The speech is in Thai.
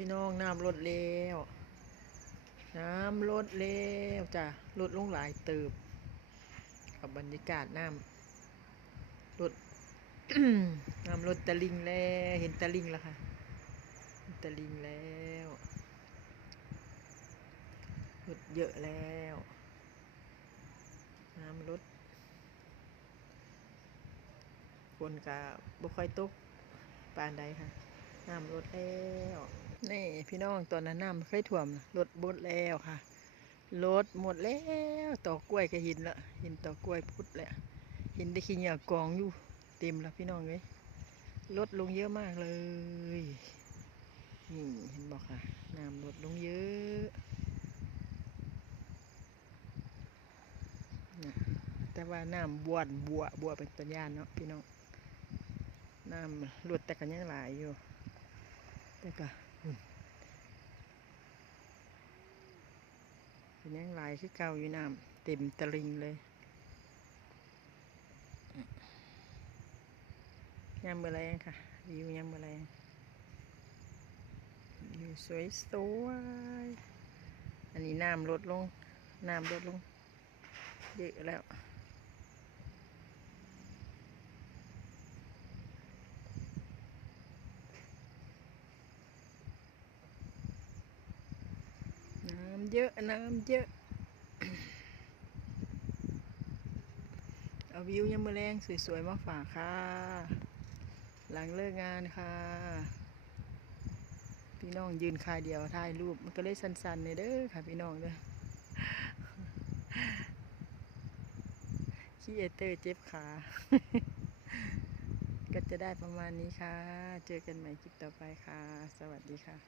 พี่น้องน้ำลดแล้ว น้ำลดแล้วจ้ะลดลงหลายเติบ กับบรรยากาศน้ำลดน้ำลดตะลิงแล้วเห็นตะลิงแล้วค่ะตะลิงแล้วลดเยอะแล้ว น้ำลดฝนกะบ่ค่อยตกปานใดค่ะ น้ำลดแล้วนี่พี่น้องตอนนั้นน้ำเคยท่วมน่ะลดหมดแล้วค่ะลดหมดแล้วต่อกล้วยก็เห็นละห็นต่อกล้วยพุดแล้วเห็นได้ขี้เหงื่อกองอยู่เต็มแล้วพี่น้องเลยลดลงเยอะมากเลยนี่เห็นบอกค่ะน้ำลดลงเยอะนะแต่ว่าน้ำบวนบัวบัวเป็นปัญญาเนาะพี่น้องน้ำลดแต่กันยังหลายอยู่ แต่ก็อืมเป็นยังลายคือเก่าอยู่น้ำเต็มตะลิงเลยยามเมื่อแรค่ะวิวยามเมื่อแรอยู่สวยสวยๆอันนี้น้ำลดลง น้ำลดลง เยอะแล้ว น้ำ เยอะน้ำเยอะ เอาวิวยามมือแรงสวยๆมาฝากค่ะ หลังเลิกงานค่ะ พี่น้องยืนคายเดียวถ่ายรูป มันก็เลยสั้นๆเลยเด้อค่ะพี่น้องเด้อขี้เอเตอร์เจ็บขา ก็จะได้ประมาณนี้ค่ะ เจอกันใหม่คลิปต่อไปค่ะ สวัสดีค่ะ